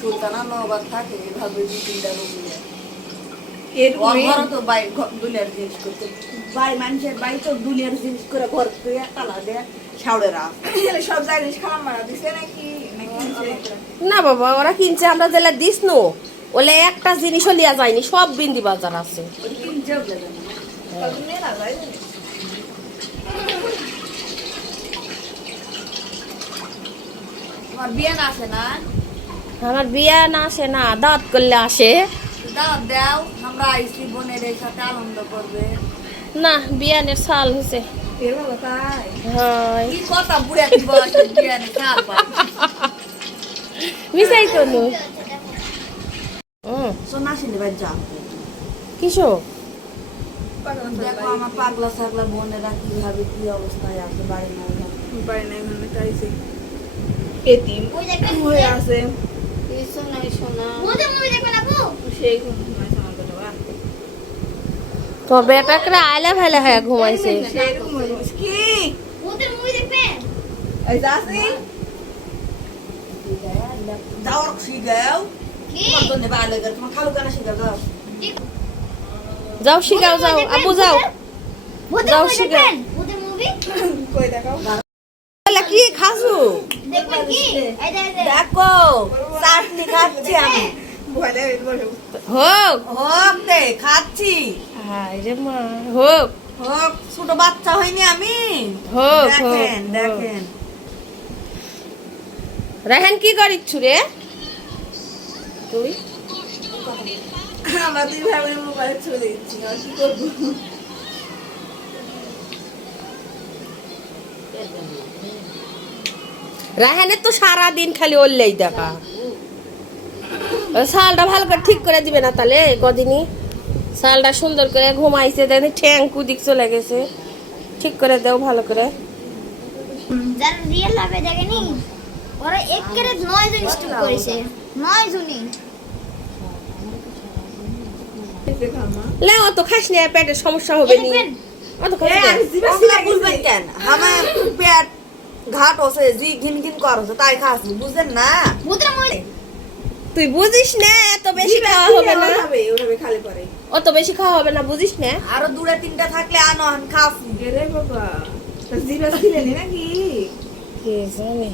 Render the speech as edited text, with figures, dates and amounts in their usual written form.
সুলতানা নবাব থাকে এভাবে দু তিনটা রুম তো দুনিয়ার জিনিস করতে বাড়ি মানুষের বাড়ি তো দুনিয়ার জিনিস করে ঘর তালা দেয় ছাউড়েরা সব জিনিস খাওয়া মারা দিছে নাকি না বাবা ওরা কিনছে আমরা জেলা দিস নো ওলে একটা জিনিসও লিয়া যায়নি সব বিন্দি বাজার আছে তোমার বিয়ে না আসে না আমার বিয়া না আসে না দাঁত করলে আসে দাও দাও আমরা আইসি বোনের সাথে আনন্দ করবে না বিয়ানের সাল হয়েছে হয় কি কথা বুড়ে বিয়ানে সাল মিশাই তো নু সোনাশিনী বাই যা কিসো দেখো আমার পাগলা ছাগলা বোনেরা কিভাবে কি অবস্থায় আছে বাড়ি নাই ঘরে চাইছে এতিম হয়ে আছে তো বেটাকে আইলা ফেলে হ্যাঁ ঘুমাইছে যাও শিখাও যাও আপু যাও যাও শিখাও কি খাসু দেখো চাটনি খাচ্ছি আমি হোক হোক দে খাচ্ছি হায় রে মা হোক হোক ছোট বাচ্চা হয়নি আমি হোক দেখেন দেখেন রাহান কি করিচ্ছু রে তুই আমরা দুই ভাই বোনের মোবাইলে চলে দিচ্ছি আর কি করবো রাহানের তো সারাদিন খালি ওরলেই দেখা শালটা ভালো করে ঠিক করে দিবে না তাহলে কদিনই শালটা সুন্দর করে ঘুমাইছে দেখি ঠ্যাং কুদিক চলে গেছে ঠিক করে দাও ভালো করে যারা রিয়েল লাভে দেখেনি ওরা এক করে 9 জন স্টক করেছে 9 জনই লে অত খাস নি পেটের সমস্যা হবে নি অত খাস না বুঝবেন কেন আমার পেট ঘাট হচ্ছে জি ঘিন ঘিন করছে তাই খাচ্ছি বুঝলেন না মুদ্রা মই তুই বুঝিস না এত বেশি খাওয়া হবে না ওভাবে খালি করে অত বেশি খাওয়া হবে না বুঝিস না আরো দুটা তিনটা থাকলে আনো খাচ্ছি রে বাবা জিরা ছিলেন নাকি কে জানে